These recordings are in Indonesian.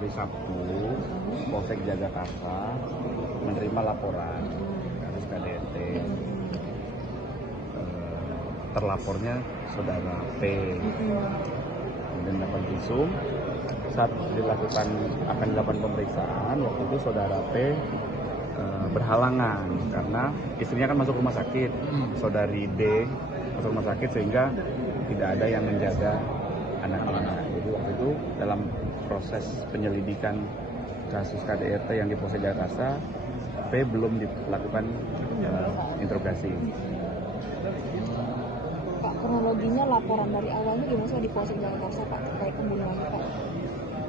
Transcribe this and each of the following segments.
hari Sabtu, Polsek Jagakarsa menerima laporan kasus KDRT. Terlapornya saudara P, kemudian dapat visum. Saat akan dilakukan pemeriksaan, waktu itu saudara P berhalangan karena istrinya kan masuk rumah sakit, saudari D masuk rumah sakit sehingga tidak ada yang menjaga anak-anak. Jadi waktu itu dalam proses penyelidikan kasus KDRT yang di Polsek Jagakarsa, P belum dilakukan interogasi. Pak, kronologinya laporan dari awalnya gimana di Polsek Jagakarsa Pak terkait pembunuhan Pak?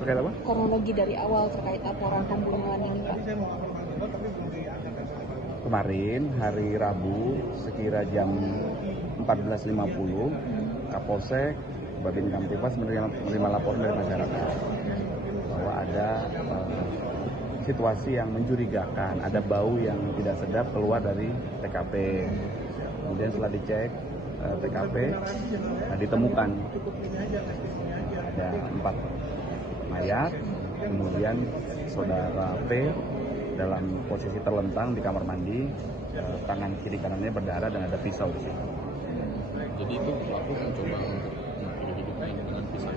Terkait apa? Kronologi dari awal terkait laporan pembunuhan ini Pak. Kemarin hari Rabu sekira jam 14.50 Kapolsek Babin Kamtibmas menerima laporan dari masyarakat bahwa ada situasi yang mencurigakan, ada bau yang tidak sedap keluar dari TKP. Kemudian setelah dicek TKP, ditemukan ada 4 mayat, kemudian saudara P dalam posisi terlentang di kamar mandi, tangan kiri kanannya berdarah dan ada pisau di situ. Jadi itu pelaku mencoba untuk mengakhiri hidupnya dengan pisau.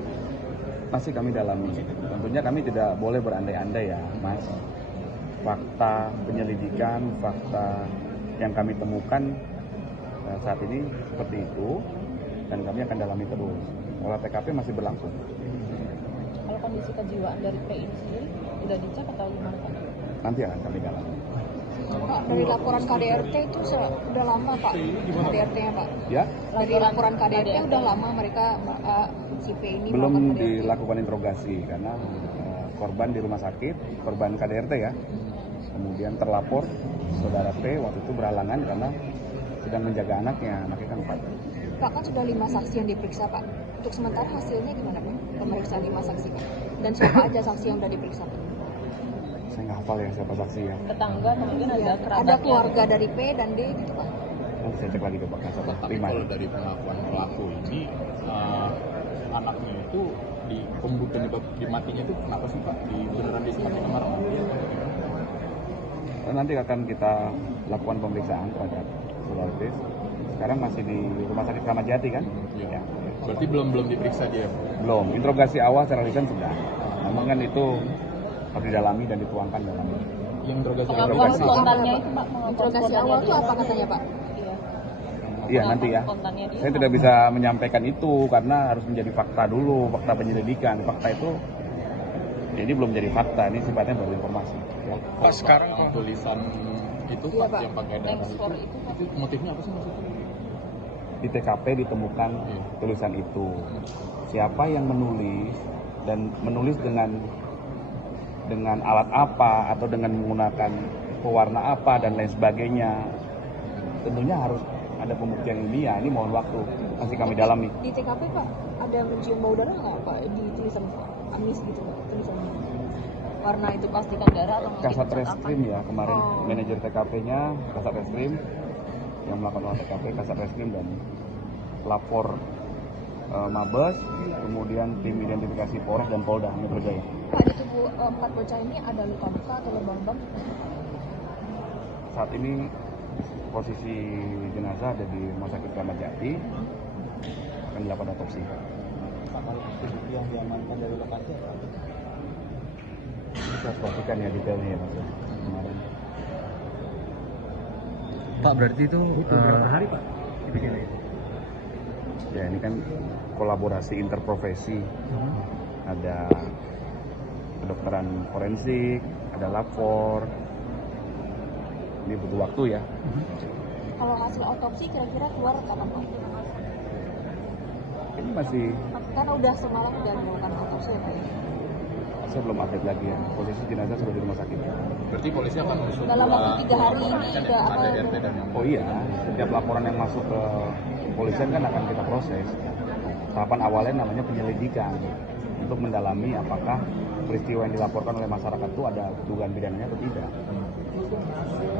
Masih kami dalami. Tentunya kami tidak boleh berandai-andai ya, Mas. Fakta penyelidikan, fakta yang kami temukan saat ini seperti itu, dan kami akan dalami terus. Olah TKP masih berlangsung. Kalau kondisi kejiwaan dari P ini sendiri sudah dicek atau gimana Pak? Nanti akan kami dalami. Pak, dari laporan KDRT itu sudah lama Pak, KDRT-nya Pak? Ya? Dari laporan KDRT udah lama mereka si P ini Belum melakukan KDRT. dilakukan interogasi karena korban di rumah sakit, korban KDRT ya. Kemudian terlapor saudara P waktu itu berhalangan karena sedang menjaga anaknya kan 4. Pak, kan sudah 5 saksi yang diperiksa Pak. Untuk sementara hasilnya gimana Pak? Pemeriksaan 5 saksi Pak. Dan siapa aja saksi yang sudah diperiksa Pak? Saya nggak hafal ya siapa saksi ya. Tetangga mungkin ada kerabat. Ada keluarga dari P dan D gitu Pak. Nanti saya cek lagi ke Pak Kasat. Tapi kalau dari pengakuan pelaku ini, anaknya itu di penyebab dimatinya itu kenapa sih Pak? Beneran disemati kamar mandi? Nanti akan kita lakukan pemeriksaan terhadap saudara P. Sekarang masih di Rumah Sakit Kramat Jati kan? Ya. Berarti belum diperiksa dia? Belum. Interogasi awal secara lisan sudah. Namun kan itu harus didalami dan dituangkan dalam Yang interogasi spontannya itu Pak, interogasi awal itu apa katanya Pak? Iya nanti ya. Saya tidak bisa menyampaikan itu karena harus menjadi fakta dulu, fakta penyelidikan. Fakta itu jadi belum jadi fakta, ini sifatnya baru informasi. Ya. Pak, sekarang tulisan itu Iya, Pak, yang pakai darah itu motifnya apa sih maksudnya? Di TKP ditemukan tulisan itu. Siapa yang menulis dan menulis dengan alat apa atau dengan menggunakan pewarna apa dan lain sebagainya, tentunya harus ada pembuktian ilmiah. Ini mohon waktu, masih kami dalami. Di TKP Pak, ada mencium bau darah nggak Pak di tulisan amis gitu Pak, tulisannya? Warna itu pastikan darah atau mungkin Kasat Reskrim ya kemarin, manajer TKP-nya Kasat Reskrim yang melakukan olah TKP, Kasat Reskrim dan lapor Mabes, kemudian tim identifikasi Polres dan Polda Metro Jaya. Pak, di tubuh 4 bocah ini ada luka-luka atau lebam-lebam? Saat ini posisi jenazah ada di Rumah Sakit Kramat Jati, akan dilakukan otopsi. Kalau bukti yang diamankan dari lokasi apa? Saya pastikan ya detailnya ya Mas. Kemarin. Pak, berarti itu berapa hari Pak? Ya ini kan kolaborasi interprofesi. Ada kedokteran forensik, ada lapor. Ini butuh waktu ya. Kalau hasil otopsi kira-kira keluar kapan Pak? Ini masih Kan udah semalam udah melakukan otopsi ya Pak? saya belum update lagi ya. Posisi jenazah sudah di rumah sakit. Berarti polisi akan mengusut Dalam waktu 3 hari ini udah apa? KDRT dan yang Oh iya, setiap laporan yang masuk ke kepolisian kan akan kita proses. Tahapan awalnya namanya penyelidikan untuk mendalami apakah peristiwa yang dilaporkan oleh masyarakat itu ada dugaan pidananya atau tidak.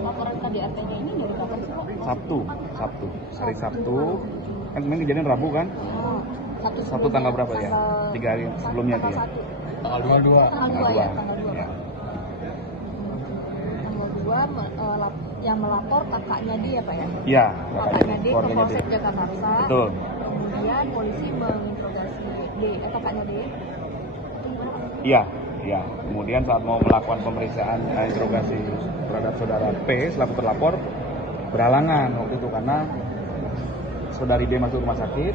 Laporan KDRT-nya ini dari kapan sih Pak? Sabtu, hari Sabtu, kan kemarin kejadian Rabu kan? Oh, Sabtu tanggal berapa ya? 3 hari sebelumnya tuh ya. Tanggal 1. Tanggal 22. Tanggal 2 ya, tanggal 2. Ya. Tanggal 2 yang melapor kakaknya dia Pak ya? Iya, Kakaknya dia ke keluarganya Polsek dia. Jakarta Pusat. Betul. Kemudian polisi menginterogasi kakaknya D. Iya, iya. Kemudian saat mau melakukan pemeriksaan interogasi terhadap saudara P selaku terlapor berhalangan waktu itu karena saudari D masuk rumah sakit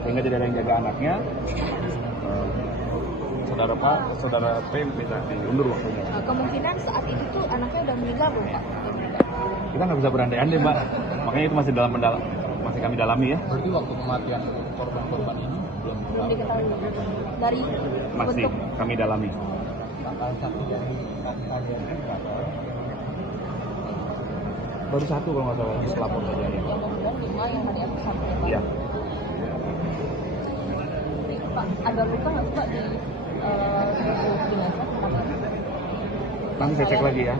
sehingga tidak ada yang jaga anaknya. Saudara P minta diundur waktunya. Kemungkinan saat itu tuh anaknya udah meninggal belum Pak? Kita nggak bisa berandai-andai, Mbak. Makanya itu masih masih kami dalami ya. Berarti waktu kematian korban-korban ini belum Belum diketahui. Dari Masih bentuk kami dalami. tanggal 1 dari kejadian berapa? Baru satu kalau nggak salah yang pelapor saja ya. yang kemudian 5 yang tadi aku sampaikan. Iya. Pak, ada luka nggak sih Pak di jenazah? Nanti saya cek lagi ya.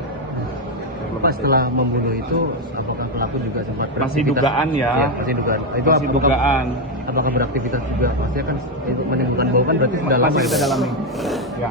Pak, setelah membunuh itu apakah pelaku juga sempat Masih beraktivitas? dugaan ya. Iya, masih dugaan. Itu Masih apakah- dugaan. Apakah beraktivitas juga? Pasti kan itu menimbulkan bau kan berarti sudah lama Masih kita ya? dalami. Ya.